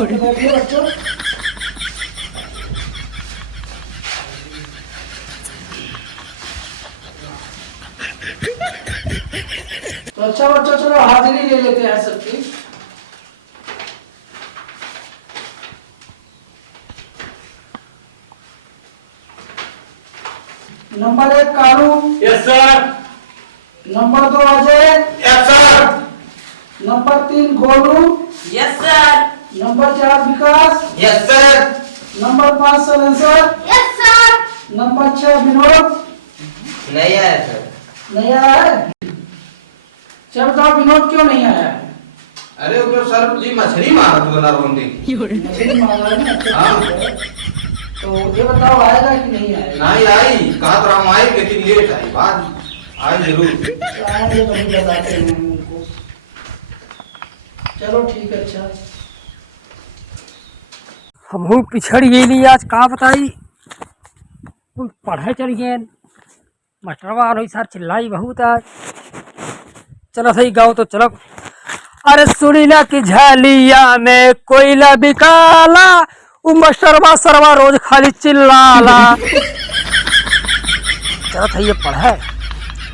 बच्चों। तो अच्छा बच्चों, चलो हाजिरी ले लेते हैं सबकी। Number 1 Karu. Yes sir. Number 2 Ajay. Yes sir. Number 3 Golu. Yes sir. Number 4 Vikas. Yes sir. Number 5 silencer. Yes sir. Number 6 Vinod. नहीं आया सर। नहीं आया है? चल बताओ विनोद क्यों नहीं आया है? अरे वो तो सर जी मछली मारा था बना रोंदी। मछली मार रहा है ना? हाँ। तो ये बताओ आएगा कि नहीं आएगा? नहीं आई, कहा तो हम आई लेकिन लेट आई, बाद आई जरूर। आएंगे तो हम बताते हैं उनको। चलो ठीक है। अच्छा हम पिछड़ गई आज का बताई कुल पढ़े चल गए मास्टरवा सर चिल्लाई बहुत आज। चलो सही गाओ तो चलो। अरे सुनीला की झालिया में कोयला बिकाला उ मास्टरवा सरवा रोज खाली चिल्लाला। चलो था ये पढ़े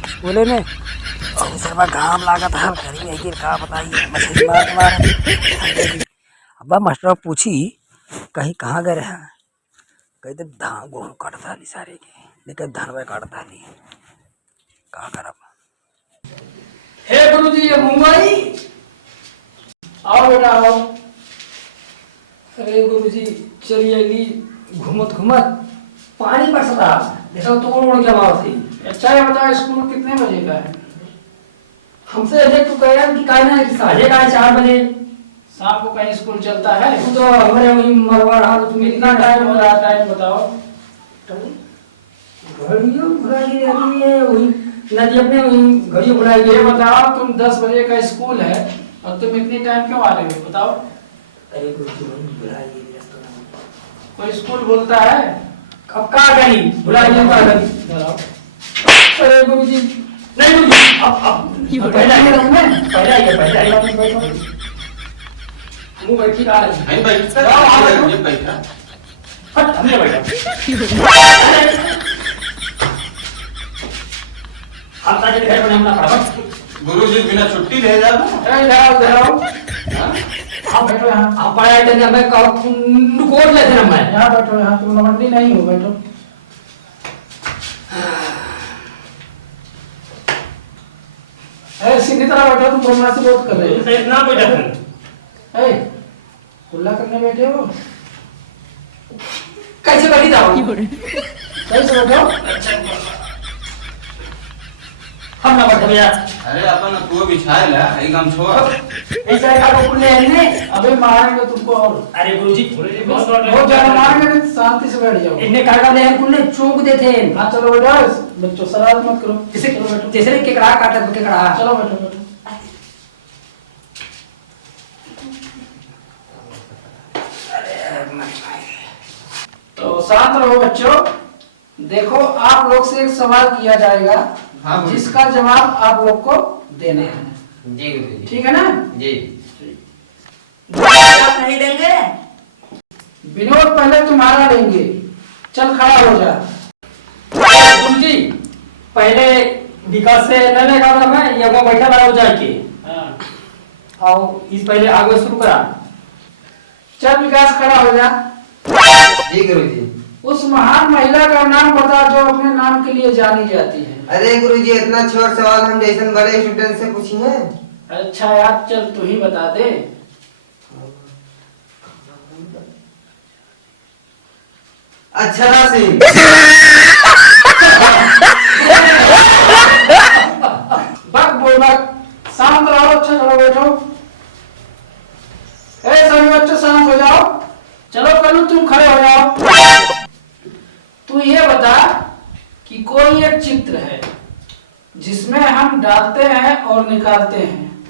स्कूले में और सरवा घाम लागत है घर में गिर का बताइए मछली मार अब्बा मास्टर पूछी कहीं कहाँ गए रहा कहते धान गेहूँ काटता ली सारे के लेकिन धनवा काटता ली कहाँ करब। हे गुरुजी ये मुंबई आओ बेटा आओ। अरे गुरुजी चलिए घूमत घूमत पानी बरस रहा देखो तोड़ उड़ के मार थी। अच्छा ये बताओ स्कूल कितने बजे का है? हमसे अजय तू कह रहा कि कहना है कि साढ़े का 4 बजे शाम को कहीं स्कूल चलता है? तू तो हमारे वहीं मरवा रहा तो तुम्हें कितना टाइम हो रहा है? टाइम बताओ। घड़ियों घुराई रहती है वही नदी अपने वहीं घड़ियों घुराई ये बताओ तुम 10 बजे का स्कूल है और तुम इतनी टाइम क्यों आ रहे हो बताओ? अरे गुरुजी वहीं घुराई कोई स्कूल बोलता है? अब कहाँ गई बुलाई नहीं। अरे गुरुजी नहीं गुरुजी अब पहले आइए मुंह बैठी रहा है नहीं भाई सर, ये बैठा। हट हमने बैठा हम ताजे घर में हमने पढ़ा गुरुजी बिना छुट्टी ले जाओ। जाओ हाँ? आप बैठो यहाँ। आप पढ़ाई करने में कोड लेते ना मैं यहाँ बैठो, यहाँ तुम लमंडी नहीं हो, बैठो। सीधी तरह बैठो, तुम बदमाशी बहुत कर रहे हो। इतना बैठा कुल्ला करने बैठे हो? कैसे बैठी जाओ कैसे बैठो? हम ना बैठे भैया अरे अपन तू बिछाए ला एक हम छोड़। ऐसा है का कुल्ले ने अबे मारेंगे तुमको और अरे गुरुजी बहुत ज्यादा मारेंगे तो शांति से बैठ जाओ। इन्हें काटा दे कुल्ले चौक देते हाँ चलो बैठो बच्चों, शरारत मत करो। चलो बैठो, जैसे केकड़ा काटा तो केकड़ा चलो बैठो बैठो। तो शांत रहो बच्चों। देखो आप लोग से एक सवाल किया जाएगा, हाँ, जिसका जवाब आप लोग को देना है। जी गुरुजी। ठीक है ना? जी। नहीं देंगे। विनोद पहले तुम्हारा लेंगे। चल खड़ा हो जा। गुरुजी पहले विकास से लेने का था मैं ये वो बैठा रहा हो जाके हाँ। और इस पहले आगे शुरू करा। चल विकास खड़ा हो जा। जी गुरुजी। उस महान महिला का नाम बता जो अपने नाम के लिए जानी जाती है। अरे गुरुजी इतना छोट सवाल हम जैसे बड़े स्टूडेंट से पूछिए। अच्छा यार चल तू ही बता दे। अक्षरा सिंह। बक बोल बक। शांत रहो, अच्छा चलो बैठो। सभी बच्चे शांत हो जाओ। चलो कल्लू तुम खड़े हो जाओ। तू ये बता कि कोई एक चित्र है जिसमें हम डालते हैं और निकालते हैं,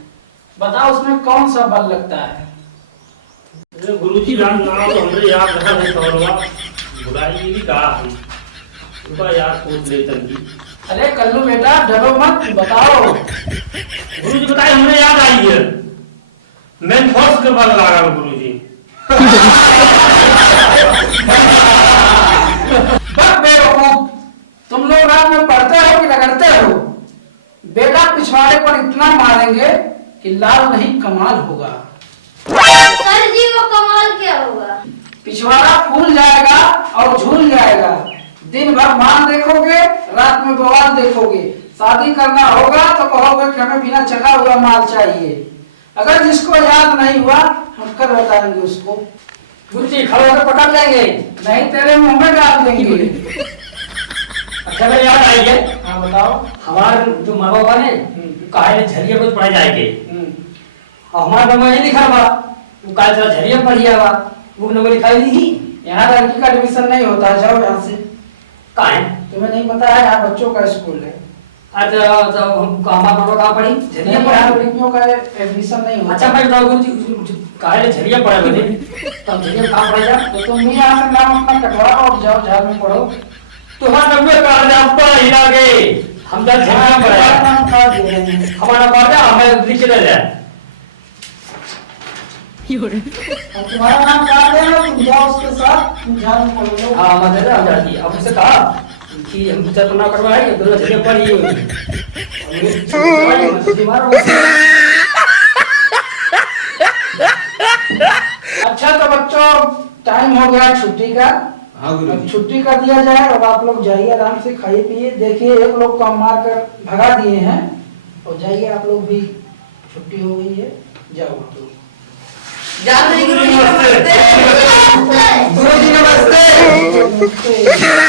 बता उसमें कौन सा बल लगता है? गुरुजी नाम तो हमरे याद रहा है सौरवा बुराई भी कहा हम उनका याद सोच लेते हैं। अरे कल्लू बेटा डरो मत, बताओ। गुरुजी बताए हमरे याद आई है मैं फोर्स के बल लगा गुरुजी। बस बेवकूफ, तुम लोग रात में पढ़ते हो कि रगड़ते हो? बेटा पिछवाड़े पर इतना मारेंगे कि लाल नहीं कमाल होगा। सर जी वो कमाल क्या होगा? पिछवाड़ा फूल जाएगा और झूल जाएगा। दिन भर मान देखोगे, रात में बवाल देखोगे। शादी करना होगा तो कहोगे कि हमें बिना चखा हुआ माल चाहिए। अगर जिसको याद नहीं हुआ हम कल बताएंगे उसको। गुरुजी खड़े होकर पकड़ लेंगे। नहीं तेरे मुंह में डाल देंगे। अच्छा मेरे याद आई है, हाँ बताओ। हमारे जो माँ बाबा ने कहा है झरिया पर पढ़ाई जाएंगे, और हमारा नंबर नहीं लिखा हुआ, वो कहा चला झरिया पढ़िया हुआ, वो नंबर लिखाई नहीं। यहाँ लड़की का एडमिशन नहीं होता है, जाओ यहाँ से। कहाँ है? तुम्हें नहीं पता है, यहाँ बच्चों का स्कूल है। अच्छा तो हम हमारा पापा कहाँ पढ़ी? झरिया नहीं, पढ़ा। यहाँ लड़कियों का एडमिशन नहीं होता। अच्छा भाई बताओ गुरुजी कहा है झरिया पढ़ा मैंने, तो हम झरिया कहाँ पढ़ा जा? तो तुम भी यहाँ से नाम अपना कटवाओ और जाओ झाड़ में पढ़ो। तुम्हारा नंबर पढ़ा जा, हम पढ़ा ही ना गए, हम जब झरिया पढ़ा नाम काट दे रहे हैं। हमारा पढ़ जा, हमें लिख ले जाए। और तुम्हारा नाम काट देना, तुम जाओ उसके साथ, तुम झाड़ में पढ़ लो। हाँ मदद आ जाती है। अब उससे कहा कि हम चतना करवाएंगे, दोनों झरिया पढ़ी अच्छा तो बच्चों टाइम हो गया छुट्टी का। हाँ गुरु अब छुट्टी कर दिया जाए और आप लोग जाइए आराम से, खाइए पिए। देखिए एक लोग को हम मार कर भगा दिए हैं, और जाइए आप लोग भी, छुट्टी हो गई है, जाओ आप लोग। जाते गुरुजी नमस्ते। गुरुजी नमस्ते। नमस्ते।